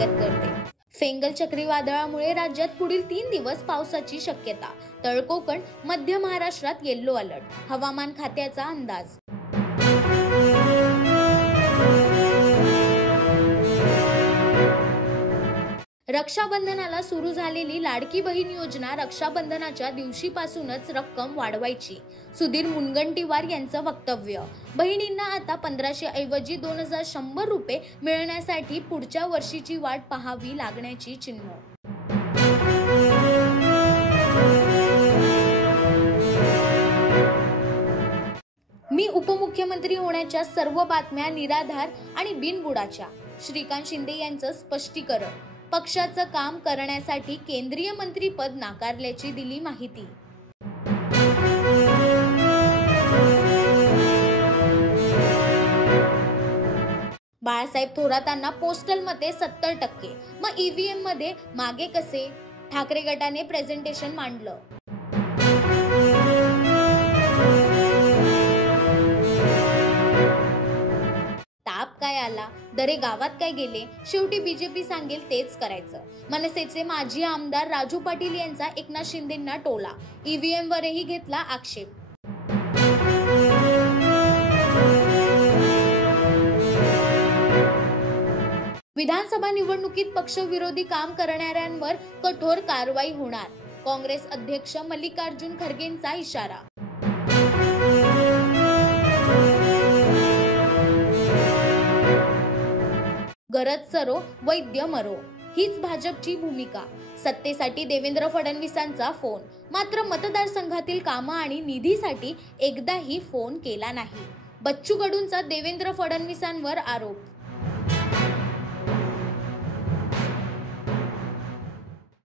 स्वागत करते। फेंगल चक्रीवादळामुळे राज्यात पुढील 3 दिवस पावसाची शक्यता। तळ कोकण, मध्य महाराष्ट्रात येलो अलर्ट। हवामान खात्याचा अंदाज। रक्षाबंधनाला सुरू झालेली लाडकी बहीण योजना रक्षाबंधनाच्या दिवशीपासूनच रक्कम वाढवायची। सुधीर मुनगंटीवार यांचं वक्तव्य। बहिणींना आता 1500 ऐवजी 2100 रुपये मिळण्यासाठी पुढच्या वर्षीची वाट पाहावी लागण्याची चिन्ह। मी उपमुख्यमंत्री होण्याच्या सर्व बातम्या निराधार आणि बिनबुडाच्या। श्रीकांत शिंदे यांचं स्पष्टीकरण। पक्षाचं काम करण्यासाठी केंद्रीय मंत्रीपद नाकारल्याची दिली माहिती। बाळासाहेब थोरातांना पोस्टल मते 70%, मग ईव्हीएम मध्ये मागे कसे? ठाकरे गटाने प्रेझेंटेशन मांडलं। काय आला? दरे गावात काय गेले? शेवटी बीजेपी सांगेल तेच करायचं। मनसेचे माजी आमदार राजू पाटील यांचा एकनाथ शिंदेंना टोला। ईव्हीएम वरही घेतला आक्षेप। विधानसभा निवडणुकीत पक्षविरोधी काम करणाऱ्यांवर कठोर कारवाई होणार। काँग्रेस अध्यक्ष मल्लिकार्जुन खरगेंचा इशारा। गरज सरो, वैद्य मरो, हीच भाजपची भूमिका। सत्तेसाठी देवेंद्र फडणवीसांचा फोन, मात्र मतदारसंघातील कामं आणि निधीसाठी एकदाही फोन केला नाही। बच्चू कडूंचा देवेंद्र फडणवीसांवर आरोप।